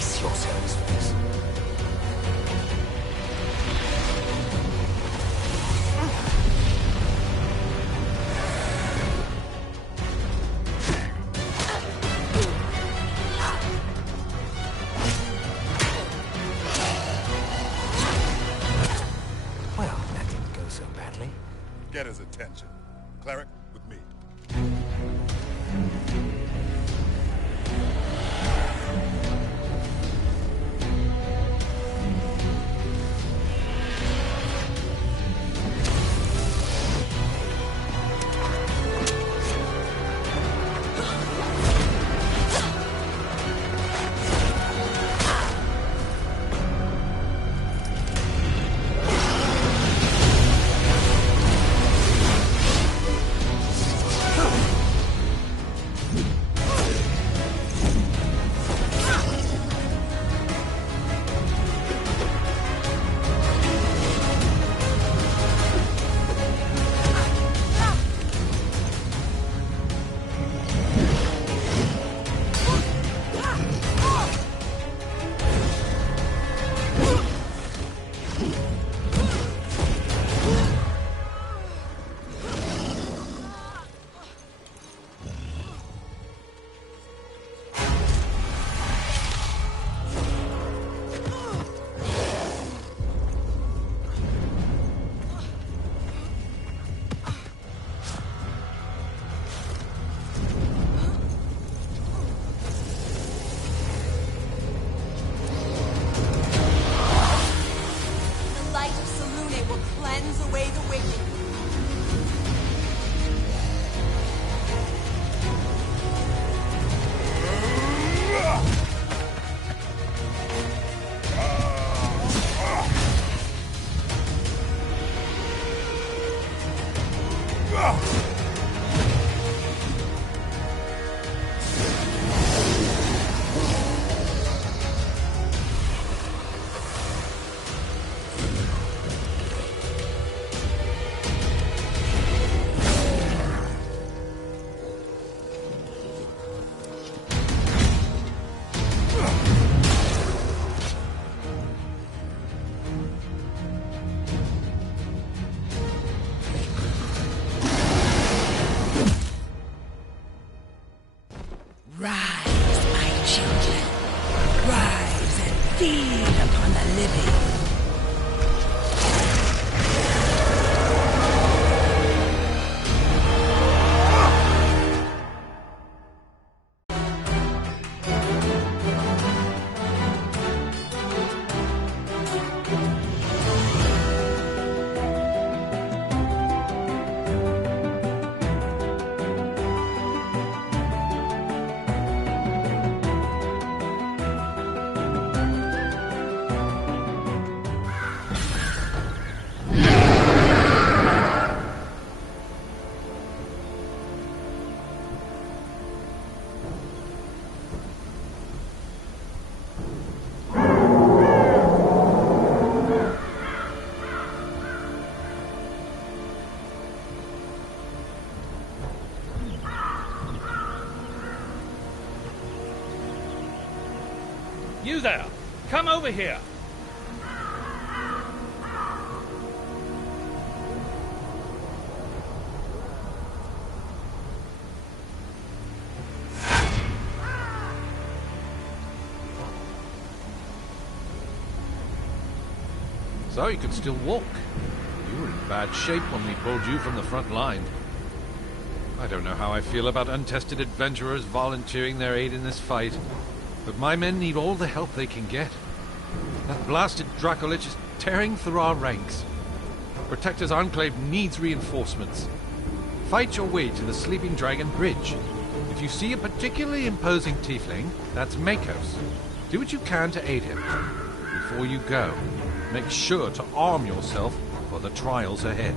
Brace yourselves for this. Well, that didn't go so badly. Get his attention. Cleric, with me. You there! Come over here! So you can still walk. You were in bad shape when we pulled you from the front line. I don't know how I feel about untested adventurers volunteering their aid in this fight, but my men need all the help they can get. That blasted Dracolich is tearing through our ranks. Protector's Enclave needs reinforcements. Fight your way to the Sleeping Dragon Bridge. If you see a particularly imposing tiefling, that's Makos. Do what you can to aid him. Before you go, make sure to arm yourself for the trials ahead.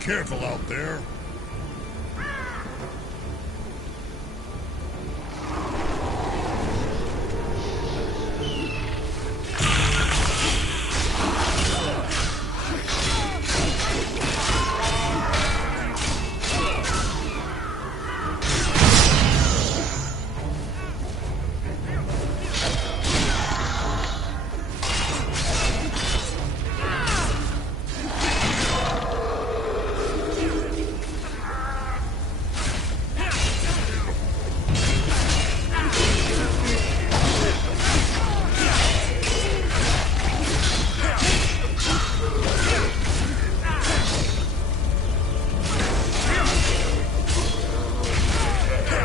careful out there.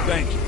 Thank you.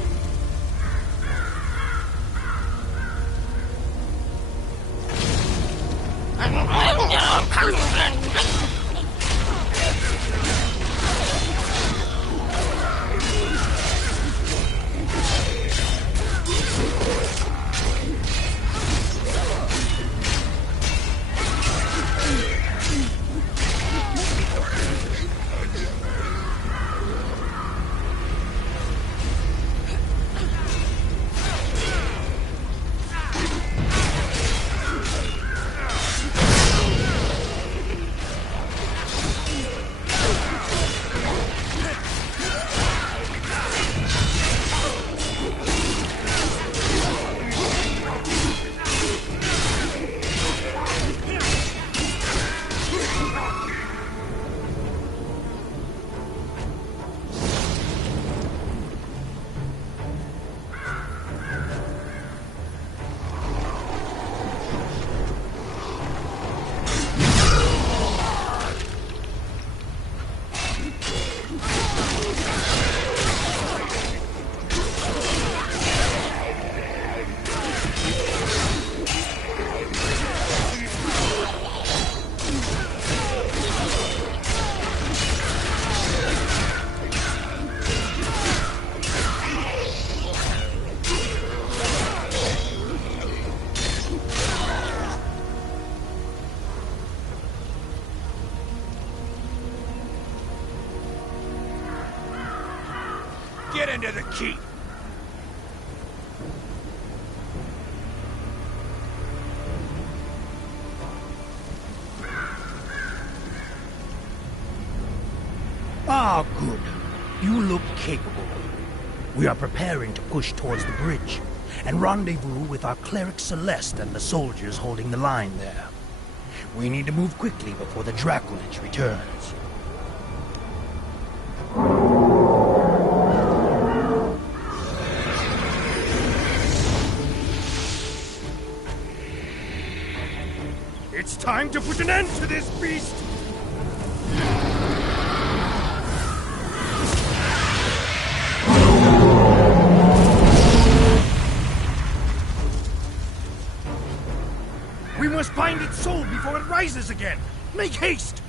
Get into the keep! Ah, good. You look capable. We are preparing to push towards the bridge, and rendezvous with our cleric Celeste and the soldiers holding the line there. We need to move quickly before the Dracolich returns. It's time to put an end to this beast! We must find its soul before it rises again! Make haste!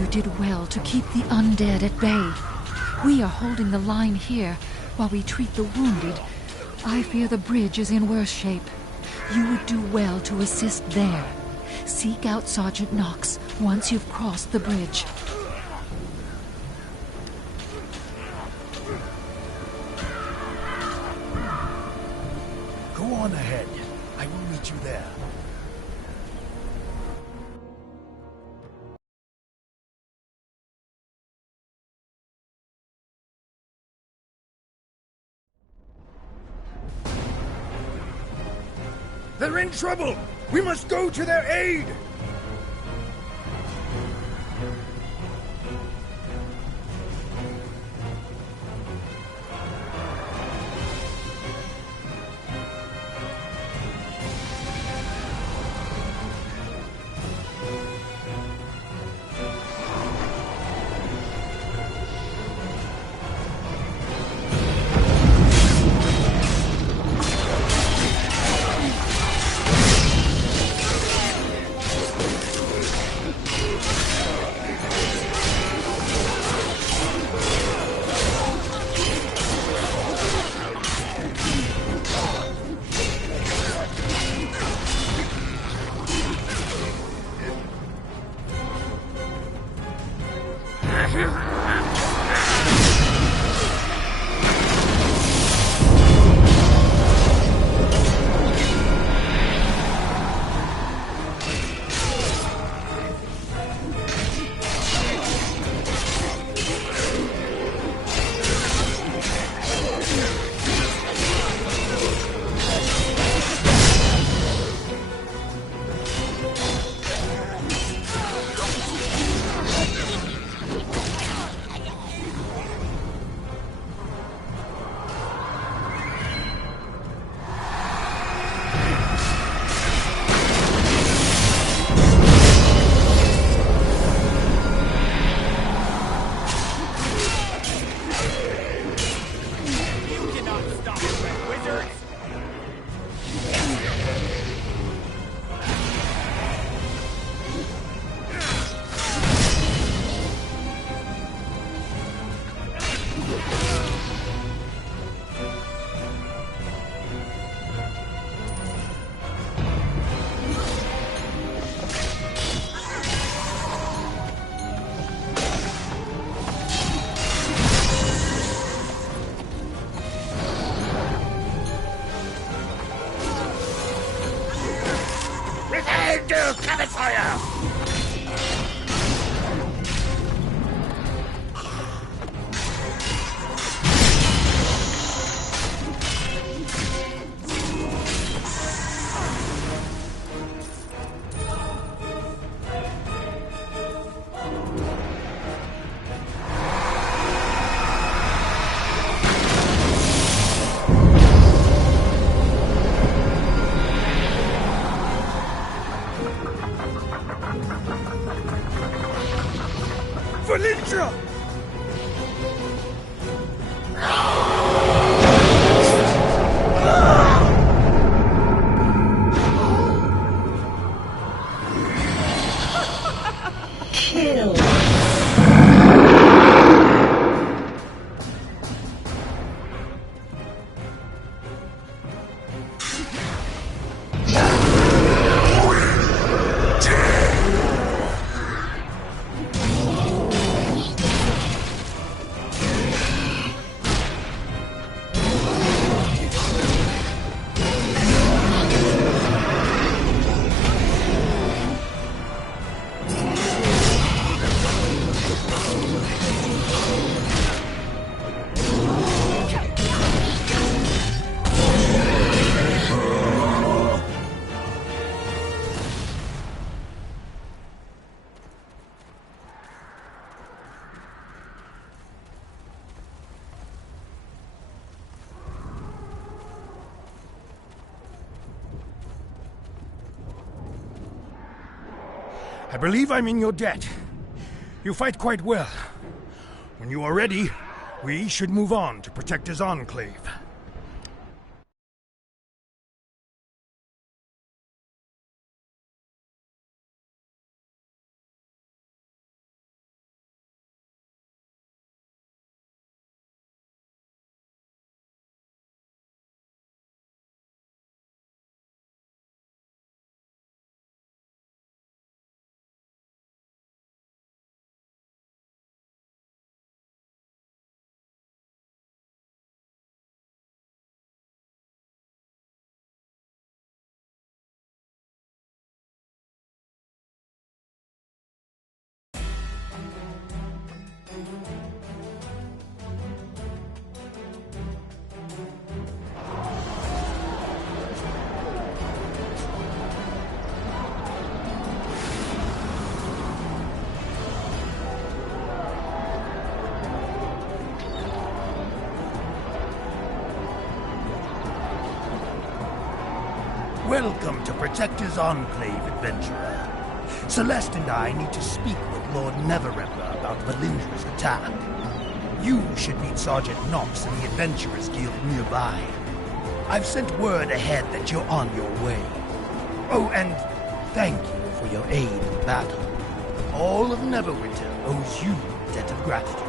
You did well to keep the undead at bay. We are holding the line here while we treat the wounded. I fear the bridge is in worse shape. You would do well to assist there. Seek out Sergeant Knox once you've crossed the bridge. Go on ahead. I will meet you there. They're in trouble! We must go to their aid! I believe I'm in your debt. You fight quite well. When you are ready, we should move on to Protector's Enclave. Welcome to Protector's Enclave, adventurer. Celeste and I need to speak with Lord Neverwinter about Valindra's attack. You should meet Sergeant Knox in the Adventurers Guild nearby. I've sent word ahead that you're on your way. Oh, and thank you for your aid in battle. All of Neverwinter owes you a debt of gratitude.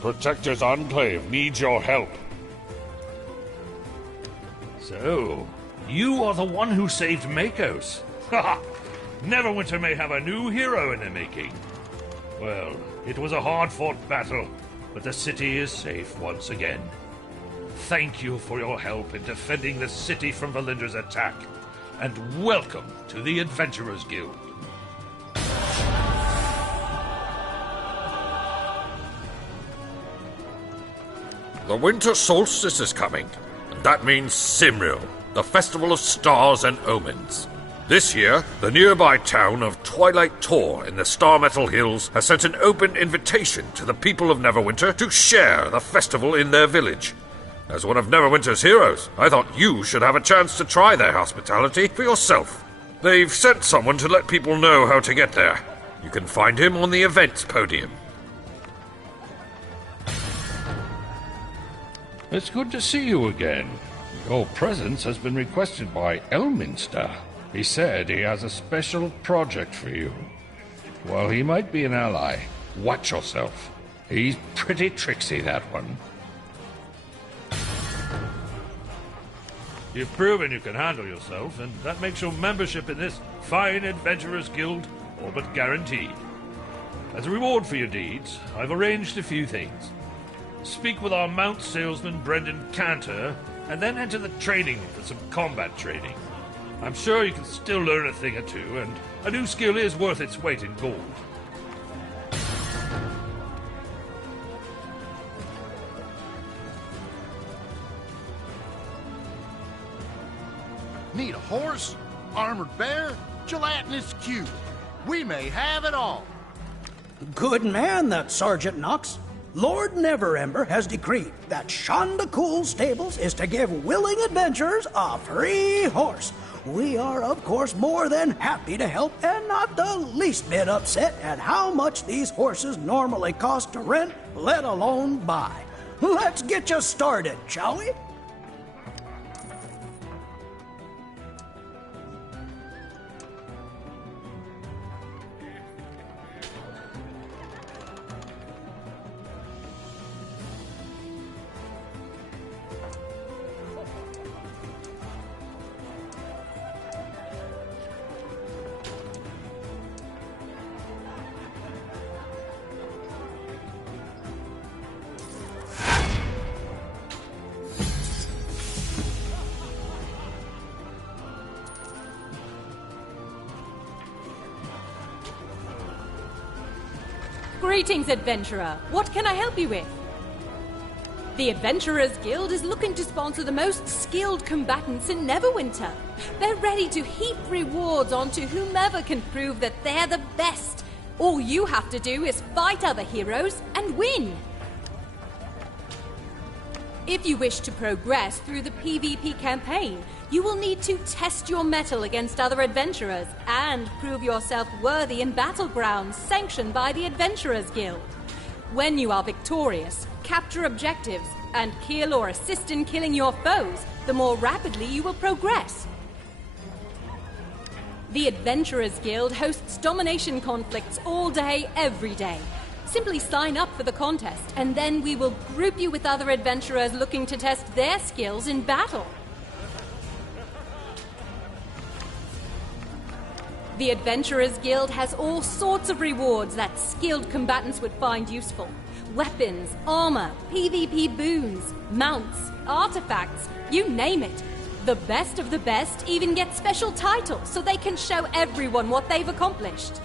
Protector's Enclave needs your help. So, you are the one who saved Makos. Haha! Neverwinter may have a new hero in the making. Well, it was a hard-fought battle, but the city is safe once again. Thank you for your help in defending the city from Valindra's attack, and welcome to the Adventurers Guild. The winter solstice is coming, and that means Simril, the festival of stars and omens. This year, the nearby town of Twilight Tor in the Star Metal Hills has sent an open invitation to the people of Neverwinter to share the festival in their village. As one of Neverwinter's heroes, I thought you should have a chance to try their hospitality for yourself. They've sent someone to let people know how to get there. You can find him on the events podium. It's good to see you again. Your presence has been requested by Elminster. He said he has a special project for you. While he might be an ally, watch yourself. He's pretty tricksy, that one. You've proven you can handle yourself, and that makes your membership in this fine Adventurers Guild all but guaranteed. As a reward for your deeds, I've arranged a few things. Speak with our mount salesman Brendan Cantor, and then enter the training for some combat training. I'm sure you can still learn a thing or two, and a new skill is worth its weight in gold. Need a horse, armored bear, gelatinous cube. We may have it all. Good man, that Sergeant Knox. Lord Neverember has decreed that Shonda Cool Stables is to give willing adventurers a free horse. We are, of course, more than happy to help and not the least bit upset at how much these horses normally cost to rent, let alone buy. Let's get you started, shall we? Greetings, adventurer. What can I help you with? The Adventurers Guild is looking to sponsor the most skilled combatants in Neverwinter. They're ready to heap rewards onto whomever can prove that they're the best. All you have to do is fight other heroes and win. If you wish to progress through the PvP campaign, you will need to test your mettle against other adventurers and prove yourself worthy in battlegrounds sanctioned by the Adventurers Guild. When you are victorious, capture objectives, and kill or assist in killing your foes, the more rapidly you will progress. The Adventurers Guild hosts domination conflicts all day, every day. Simply sign up for the contest, and then we will group you with other adventurers looking to test their skills in battle. The Adventurers Guild has all sorts of rewards that skilled combatants would find useful. Weapons, armor, PvP boons, mounts, artifacts, you name it. The best of the best even get special titles so they can show everyone what they've accomplished.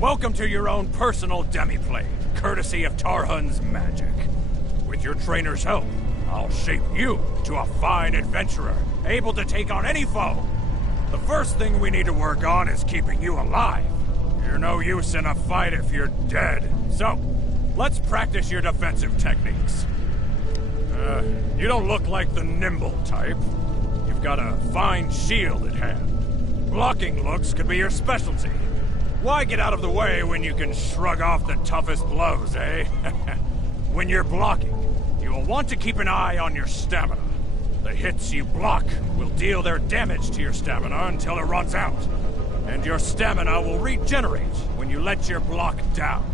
Welcome to your own personal demi-plane, courtesy of Tarhun's magic. With your trainer's help, I'll shape you to a fine adventurer, able to take on any foe. The first thing we need to work on is keeping you alive. You're no use in a fight if you're dead. So, let's practice your defensive techniques. You don't look like the nimble type. You've got a fine shield at hand. Blocking looks could be your specialty. Why get out of the way when you can shrug off the toughest blows, eh? When you're blocking, you will want to keep an eye on your stamina. The hits you block will deal their damage to your stamina until it runs out. And your stamina will regenerate when you let your block down.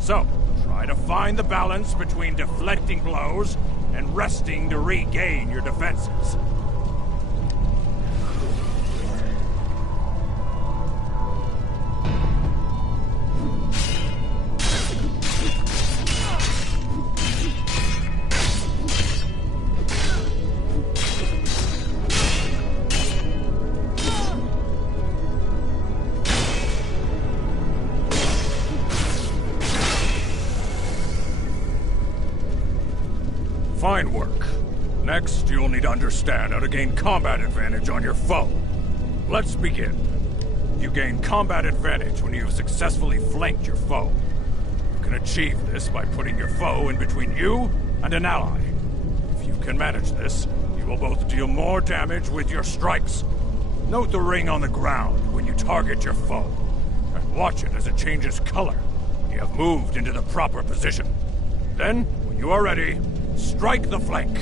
So, try to find the balance between deflecting blows and resting to regain your defenses. Fine work. Next, you'll need to understand how to gain combat advantage on your foe. Let's begin. You gain combat advantage when you have successfully flanked your foe. You can achieve this by putting your foe in between you and an ally. If you can manage this, you will both deal more damage with your strikes. Note the ring on the ground when you target your foe, and watch it as it changes color when you have moved into the proper position. Then, when you are ready, strike the flank.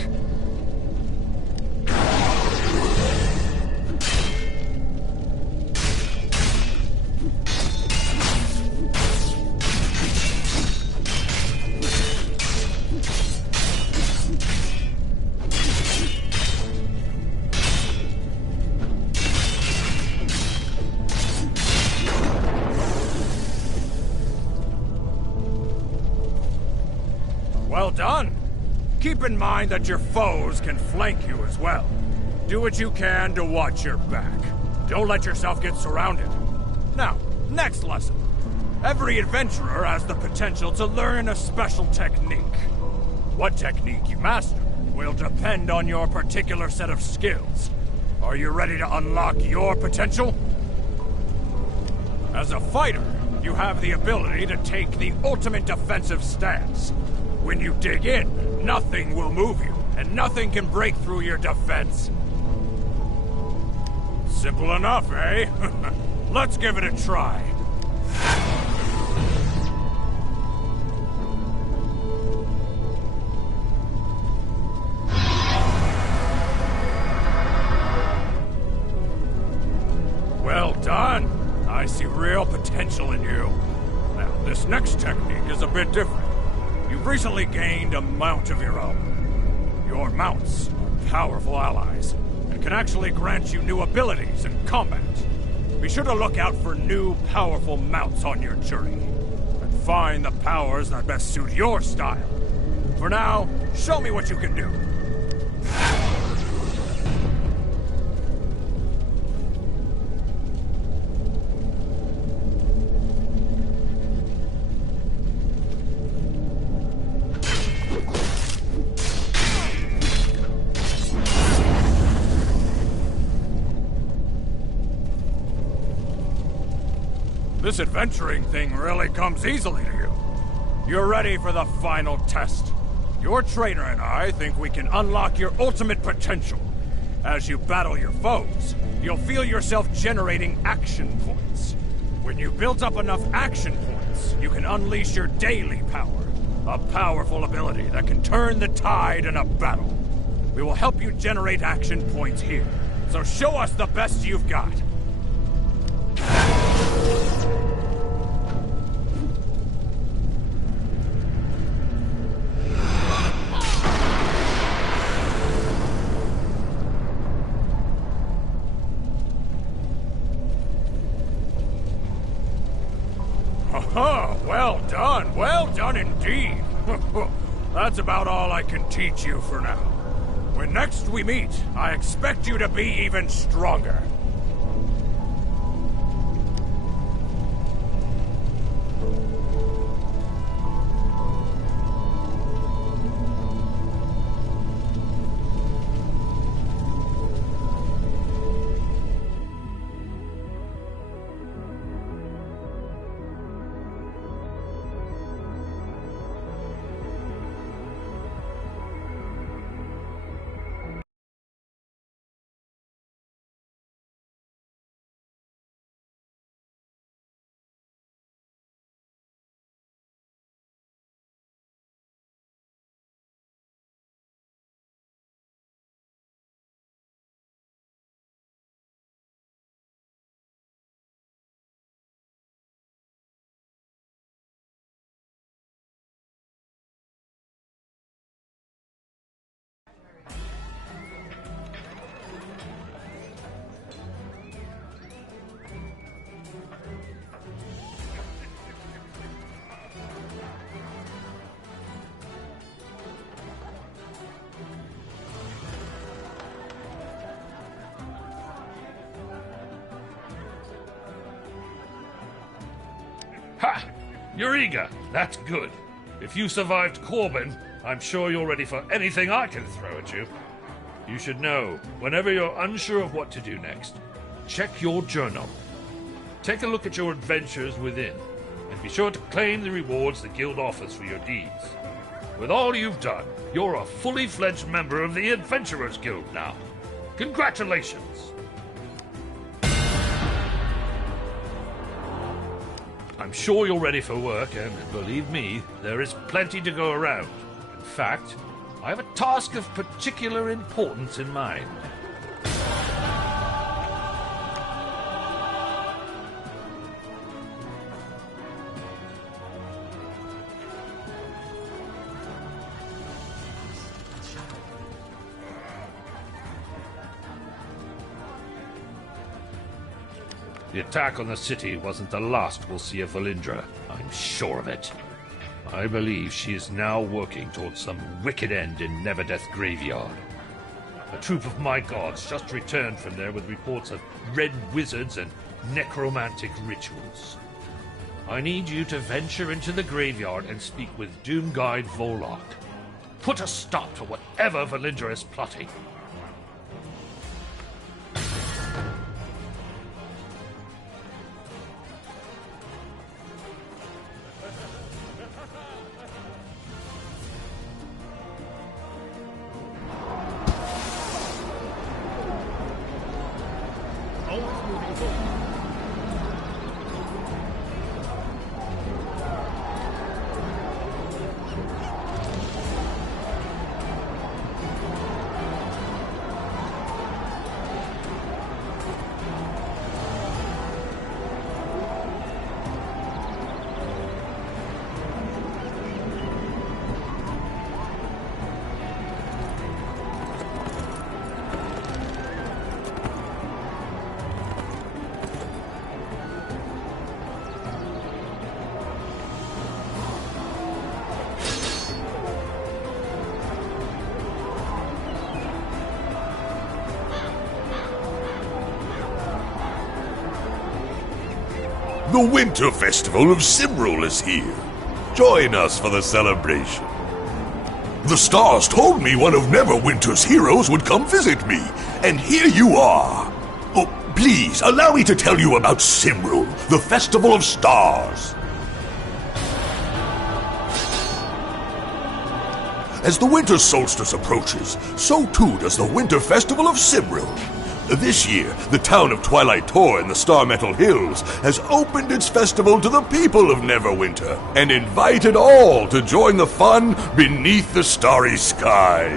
Well done. Keep in mind that your foes can flank you as well. Do what you can to watch your back. Don't let yourself get surrounded. Now, next lesson. Every adventurer has the potential to learn a special technique. What technique you master will depend on your particular set of skills. Are you ready to unlock your potential? As a fighter, you have the ability to take the ultimate defensive stance. When you dig in, nothing will move you, and nothing can break through your defense. Simple enough, eh? Let's give it a try. Well done. I see real potential in you. Now, this next technique is a bit different. You've recently gained a mount of your own. Your mounts are powerful allies, and can actually grant you new abilities in combat. Be sure to look out for new, powerful mounts on your journey, and find the powers that best suit your style. For now, show me what you can do. This adventuring thing really comes easily to you. You're ready for the final test. Your trainer and I think we can unlock your ultimate potential. As you battle your foes, you'll feel yourself generating action points. When you build up enough action points, you can unleash your daily power, a powerful ability that can turn the tide in a battle. We will help you generate action points here, so show us the best you've got. Oh, well done indeed. That's about all I can teach you for now. When next we meet, I expect you to be even stronger. Ha! You're eager. That's good. If you survived Corbin, I'm sure you're ready for anything I can throw at you. You should know, whenever you're unsure of what to do next, check your journal. Take a look at your adventures within, and be sure to claim the rewards the Guild offers for your deeds. With all you've done, you're a fully fledged member of the Adventurers Guild now. Congratulations! I'm sure you're ready for work, and believe me, there is plenty to go around. In fact, I have a task of particular importance in mind. The attack on the city wasn't the last we'll see of Valindra. I'm sure of it. I believe she is now working towards some wicked end in Neverdeath Graveyard. A troop of my gods just returned from there with reports of red wizards and necromantic rituals. I need you to venture into the graveyard and speak with Doom Guide Volok. Put a stop to whatever Valindra is plotting. The Winter Festival of Cimrul is here. Join us for the celebration. The stars told me one of Neverwinter's heroes would come visit me, and here you are. Oh, please, allow me to tell you about Cimrul, the Festival of Stars. As the winter solstice approaches, so too does the Winter Festival of Cimrul. This year, the town of Twilight Tor in the Star Metal Hills has opened its festival to the people of Neverwinter and invited all to join the fun beneath the starry sky.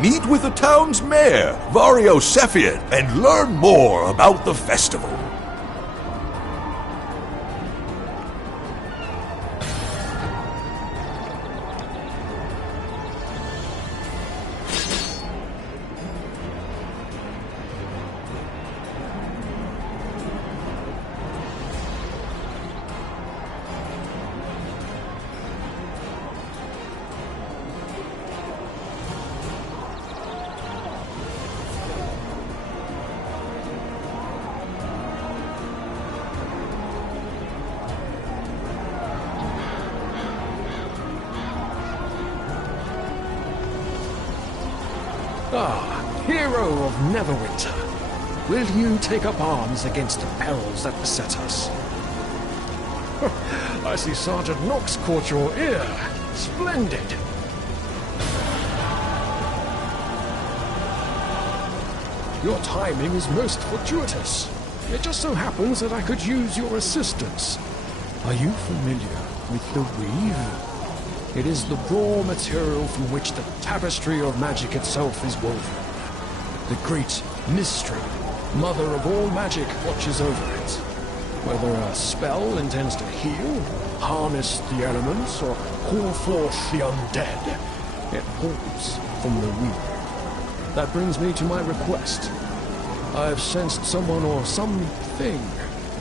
Meet with the town's mayor, Vario Cephiad, and learn more about the festival. Hero of Neverwinter, will you take up arms against the perils that beset us? I see Sergeant Knox caught your ear. Splendid. Your timing is most fortuitous. It just so happens that I could use your assistance. Are you familiar with the weave? It is the raw material from which the tapestry of magic itself is woven. The great mystery, mother of all magic, watches over it. Whether a spell intends to heal, harness the elements, or call forth the undead, it pulls from the weave. That brings me to my request. I've sensed someone or something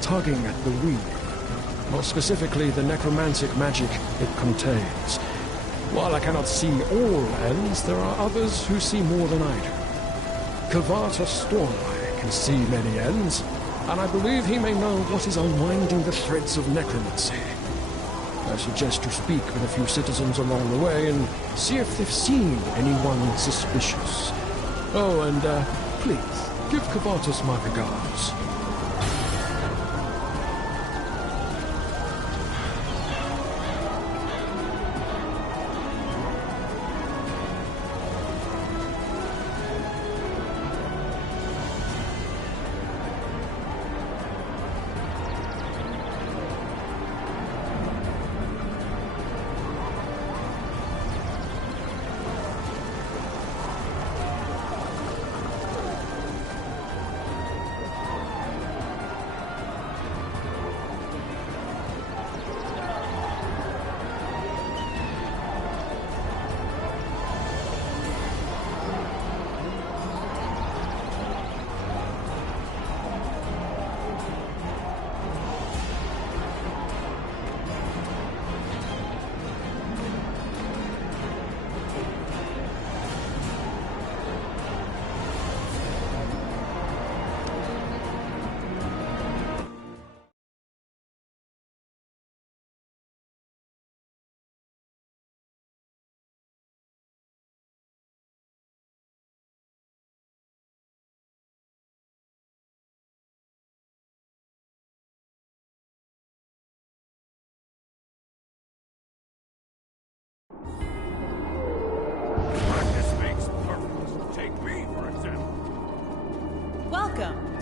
tugging at the weave. More specifically, the necromantic magic it contains. While I cannot see all ends, there are others who see more than I do. Kavata Stormeye can see many ends, and I believe he may know what is unwinding the threads of necromancy. I suggest you speak with a few citizens along the way and see if they've seen anyone suspicious. Oh, and please, give Kavatas my regards.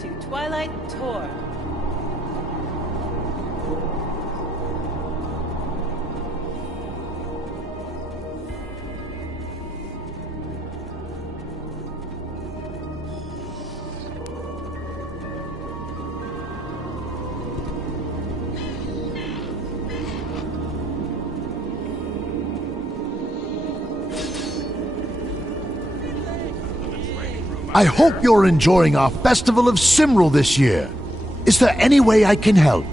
to Twilight Tour. I hope you're enjoying our Festival of Cymril this year. Is there any way I can help?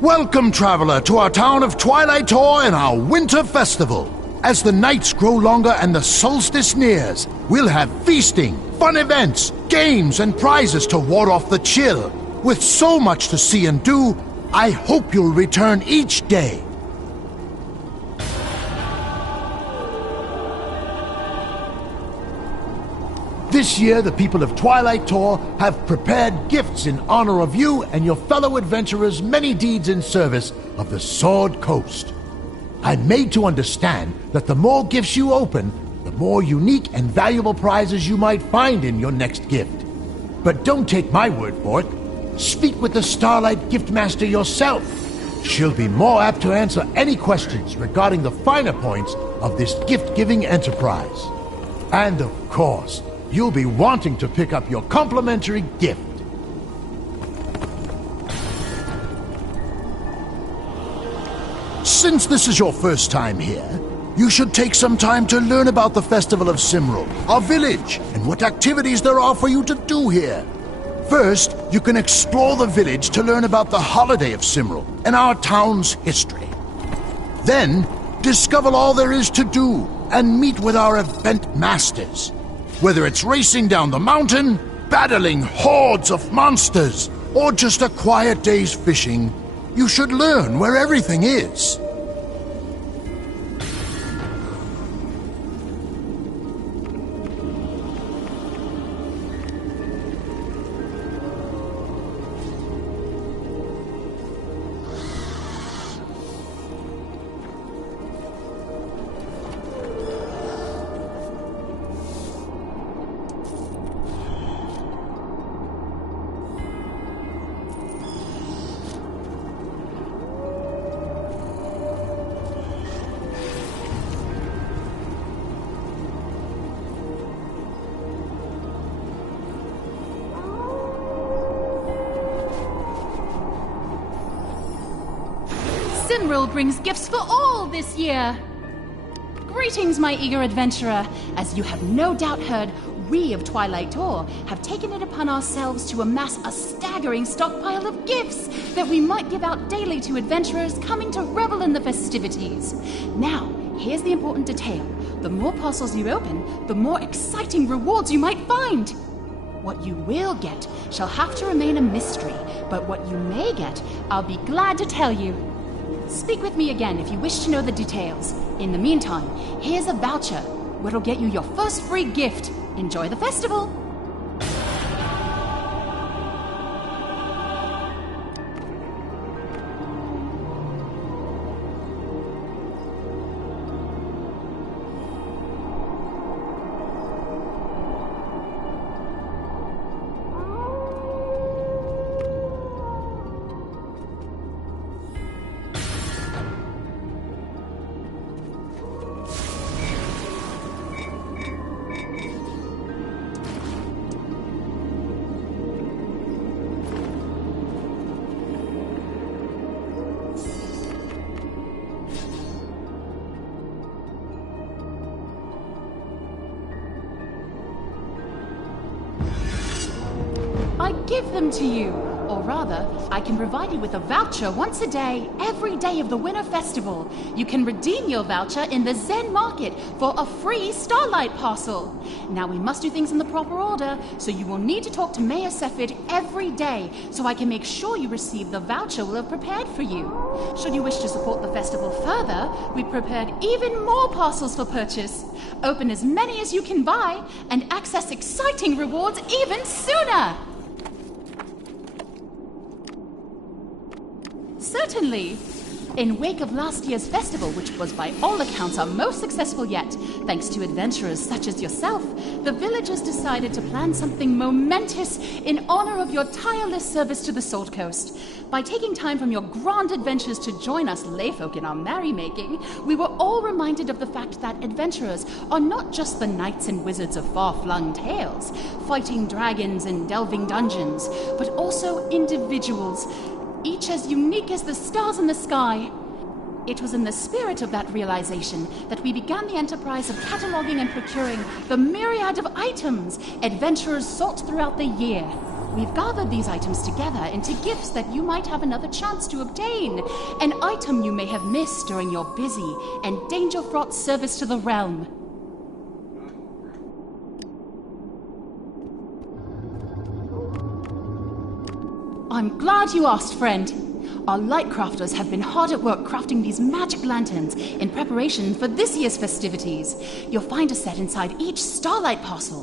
Welcome, traveler, to our town of Twilight Tour and our Winter Festival. As the nights grow longer and the solstice nears, we'll have feasting, fun events, games, and prizes to ward off the chill. With so much to see and do, I hope you'll return each day. This year, the people of Twilight Tour have prepared gifts in honor of you and your fellow adventurers' many deeds in service of the Sword Coast. I'm made to understand that the more gifts you open, the more unique and valuable prizes you might find in your next gift. But don't take my word for it. Speak with the Starlight Giftmaster yourself. She'll be more apt to answer any questions regarding the finer points of this gift-giving enterprise. And of course, you'll be wanting to pick up your complimentary gift. Since this is your first time here, you should take some time to learn about the Festival of Cymril, our village, and what activities there are for you to do here. First, you can explore the village to learn about the holiday of Cymril and our town's history. Then, discover all there is to do and meet with our event masters. Whether it's racing down the mountain, battling hordes of monsters, or just a quiet day's fishing, you should learn where everything is. Cymril brings gifts for all this year. Greetings, my eager adventurer. As you have no doubt heard, we of Twilight Tour have taken it upon ourselves to amass a staggering stockpile of gifts that we might give out daily to adventurers coming to revel in the festivities. Now, here's the important detail. The more parcels you open, the more exciting rewards you might find. What you will get shall have to remain a mystery, but what you may get, I'll be glad to tell you. Speak with me again if you wish to know the details. In the meantime, here's a voucher, what'll get you your first free gift. Enjoy the festival! I give them to you. Or rather, I can provide you with a voucher once a day, every day of the Winter Festival. You can redeem your voucher in the Zen Market for a free Starlight parcel. Now, we must do things in the proper order, so you will need to talk to Mayor Cephid every day, so I can make sure you receive the voucher we'll have prepared for you. Should you wish to support the festival further, we prepared even more parcels for purchase. Open as many as you can buy, and access exciting rewards even sooner! Certainly. In wake of last year's festival, which was by all accounts our most successful yet, thanks to adventurers such as yourself, the villagers decided to plan something momentous in honor of your tireless service to the Salt Coast. By taking time from your grand adventures to join us layfolk in our merrymaking, we were all reminded of the fact that adventurers are not just the knights and wizards of far-flung tales, fighting dragons and delving dungeons, but also individuals, each as unique as the stars in the sky. It was in the spirit of that realization that we began the enterprise of cataloging and procuring the myriad of items adventurers sought throughout the year. We've gathered these items together into gifts that you might have another chance to obtain, an item you may have missed during your busy and danger-fraught service to the realm. I'm glad you asked, friend. Our lightcrafters have been hard at work crafting these magic lanterns in preparation for this year's festivities. You'll find a set inside each Starlight parcel.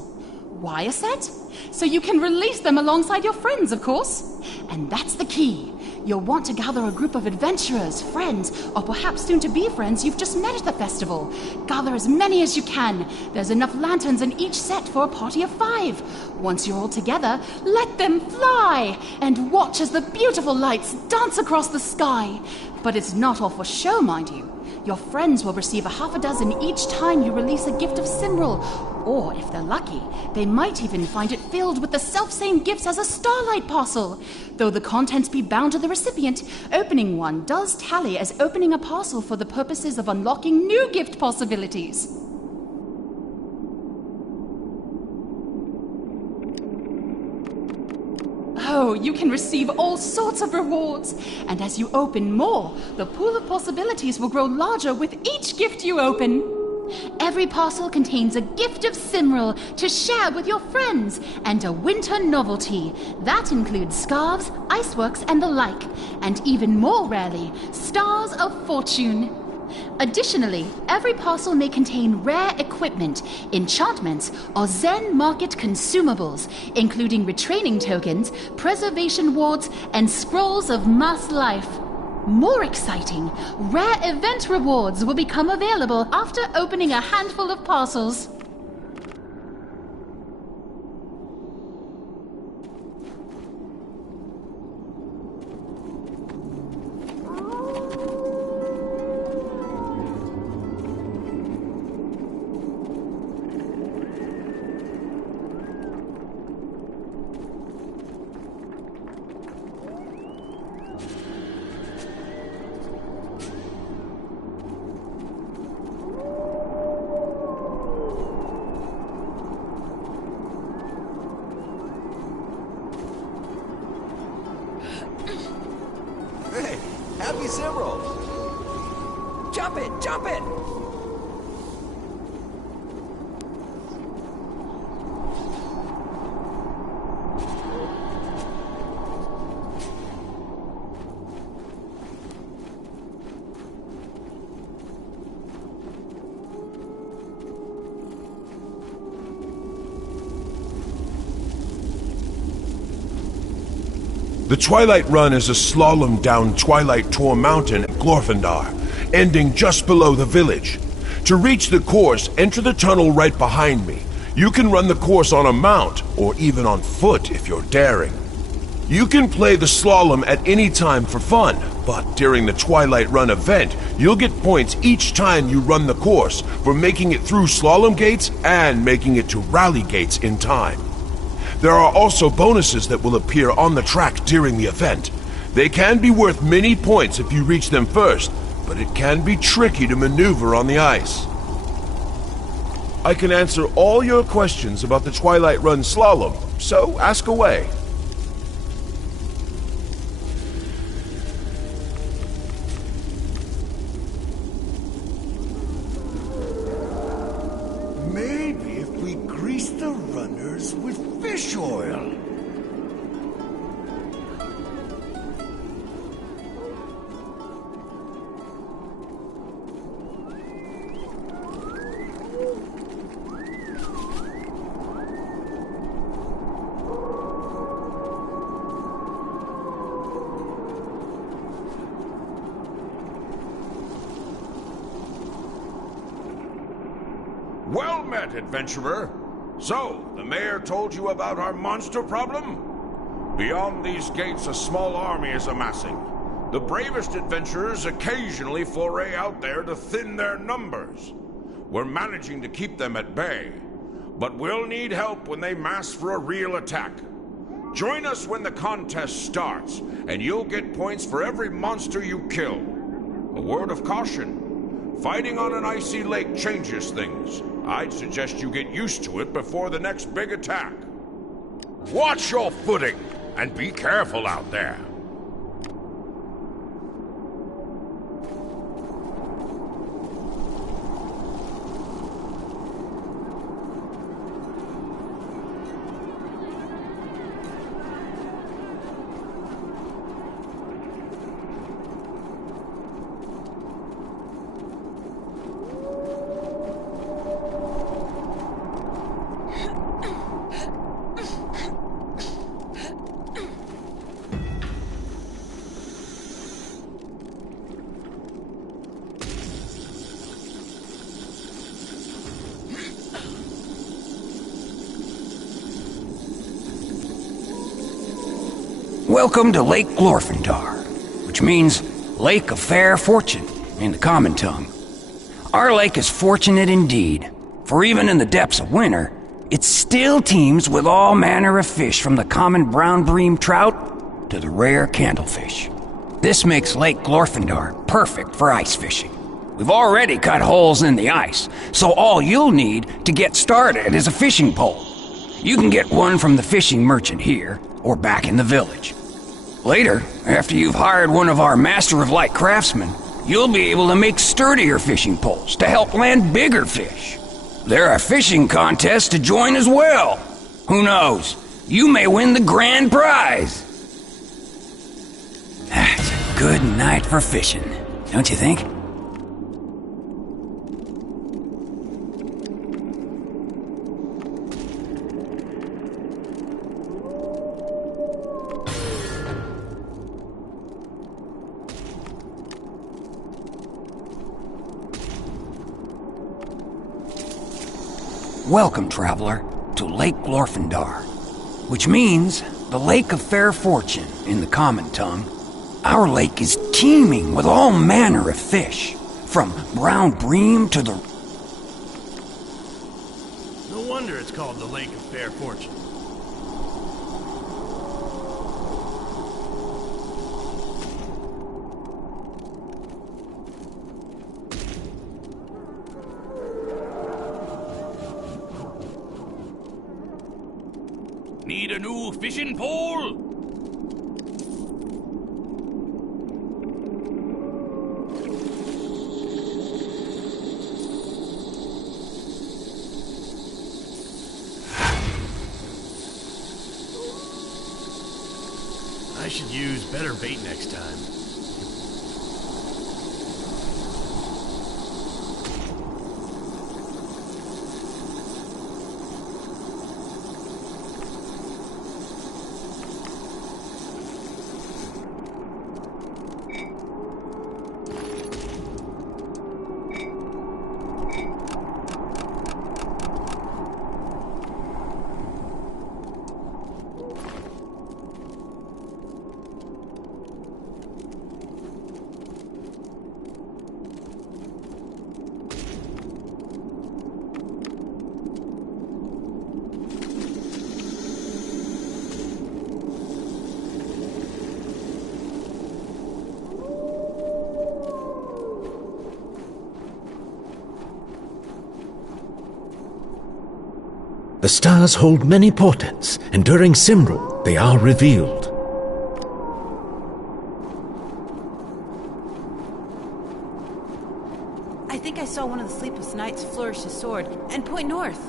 Why a set? So you can release them alongside your friends, of course. And that's the key. You'll want to gather a group of adventurers, friends, or perhaps soon-to-be friends you've just met at the festival. Gather as many as you can. There's enough lanterns in each set for a party of 5. Once you're all together, let them fly! And watch as the beautiful lights dance across the sky. But it's not all for show, mind you. Your friends will receive a half a dozen each time you release a gift of Cymril. Or, if they're lucky, they might even find it filled with the self-same gifts as a Starlight parcel. Though the contents be bound to the recipient, opening one does tally as opening a parcel for the purposes of unlocking new gift possibilities. Oh, you can receive all sorts of rewards. And as you open more, the pool of possibilities will grow larger with each gift you open. Every parcel contains a gift of Cymril to share with your friends, and a winter novelty. That includes scarves, iceworks, and the like. And even more rarely, stars of fortune. Additionally, every parcel may contain rare equipment, enchantments, or Zen Market consumables, including retraining tokens, preservation wards, and scrolls of mass life. More exciting, rare event rewards will become available after opening a handful of parcels. Hey, happy Cymril! Jump it, jump it! The Twilight Run is a slalom down Twilight Tor Mountain at Glorfindar, ending just below the village. To reach the course, enter the tunnel right behind me. You can run the course on a mount, or even on foot if you're daring. You can play the slalom at any time for fun, but during the Twilight Run event, you'll get points each time you run the course for making it through slalom gates and making it to rally gates in time. There are also bonuses that will appear on the track during the event. They can be worth many points if you reach them first, but it can be tricky to maneuver on the ice. I can answer all your questions about the Twilight Run slalom, so ask away. Maybe if we grease the runners with fish oil. Well met, adventurer. So, the mayor told you about our monster problem? Beyond these gates, a small army is amassing. The bravest adventurers occasionally foray out there to thin their numbers. We're managing to keep them at bay, but we'll need help when they mass for a real attack. Join us when the contest starts, and you'll get points for every monster you kill. A word of caution. Fighting on an icy lake changes things. I'd suggest you get used to it before the next big attack. Watch your footing, and be careful out there. Welcome to Lake Glorfindar, which means Lake of Fair Fortune in the common tongue. Our lake is fortunate indeed, for even in the depths of winter, it still teems with all manner of fish from the common brown bream trout to the rare candlefish. This makes Lake Glorfindar perfect for ice fishing. We've already cut holes in the ice, so all you'll need to get started is a fishing pole. You can get one from the fishing merchant here, or back in the village. Later, after you've hired one of our Master of Light craftsmen, you'll be able to make sturdier fishing poles to help land bigger fish. There are fishing contests to join as well. Who knows? You may win the grand prize. It's a good night for fishing, don't you think? Welcome, traveler, to Lake Glorfindar, which means the Lake of Fair Fortune in the common tongue. Our lake is teeming with all manner of fish, from brown bream to the... No wonder it's called the Lake of Fair Fortune. Need a new fishing pole? I should use better bait next time. The stars hold many portents, and during Simrul they are revealed. I think I saw one of the Sleepless Knights flourish his sword and point north.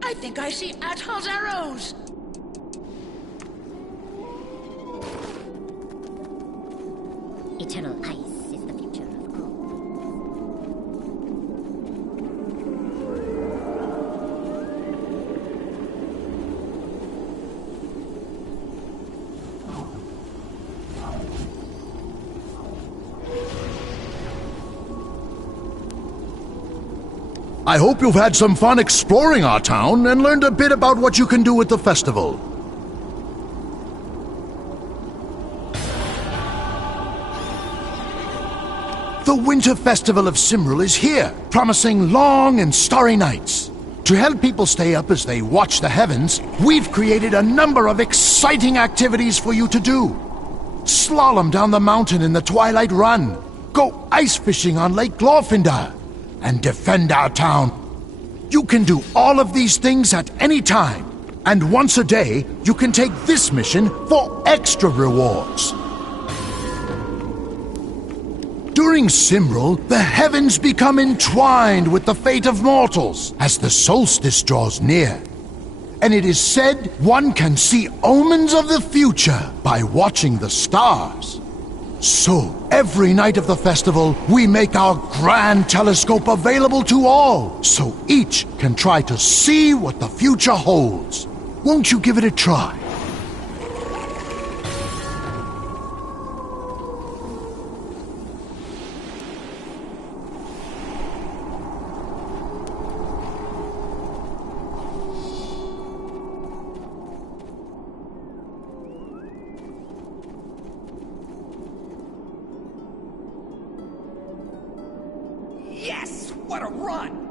I think I see Athal's arrows! Eternal ice is the future of all. I hope you've had some fun exploring our town and learned a bit about what you can do at the festival. The Winter Festival of Cimril is here, promising long and starry nights. To help people stay up as they watch the heavens, we've created a number of exciting activities for you to do. Slalom down the mountain in the Twilight Run, go ice fishing on Lake Glorfindar, and defend our town. You can do all of these things at any time, and once a day, you can take this mission for extra rewards. During Cimril, the heavens become entwined with the fate of mortals as the solstice draws near. And it is said one can see omens of the future by watching the stars. So, every night of the festival, we make our grand telescope available to all, so each can try to see what the future holds. Won't you give it a try? Yes! What a run!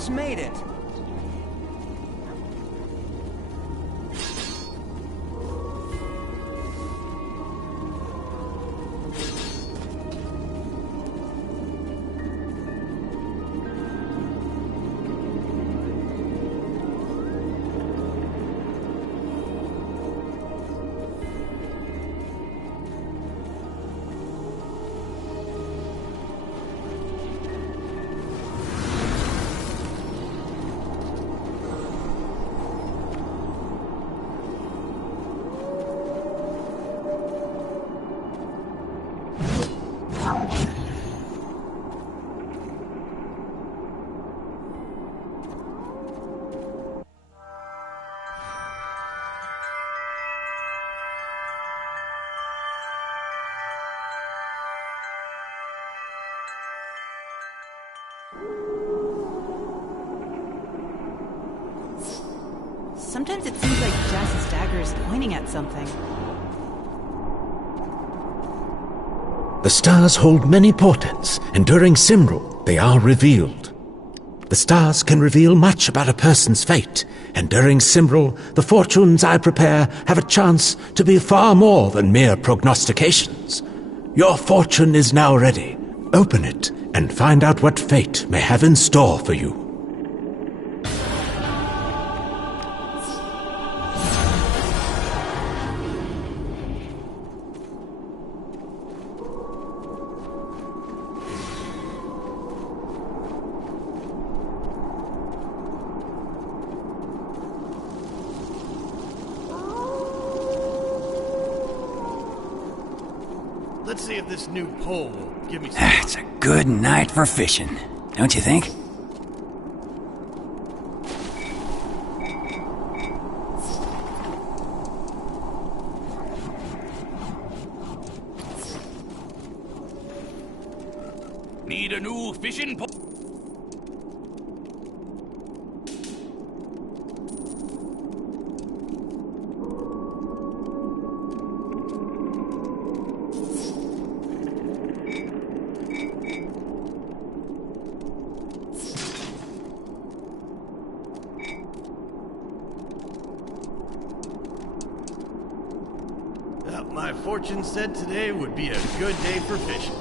almost made it. Sometimes it seems like Jazz's dagger is pointing at something. The stars hold many portents, and during Simrul they are revealed. The stars can reveal much about a person's fate, and during Simrul, the fortunes I prepare have a chance to be far more than mere prognostications. Your fortune is now ready. Open it and find out what fate may have in store for you. Let's see if this new pole will give me some... It's a good night for fishing, don't you think? Need a new fishing pole? My fortune said today would be a good day for fishing.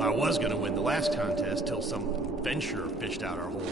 I was gonna win the last contest till some adventurer fished out our hole.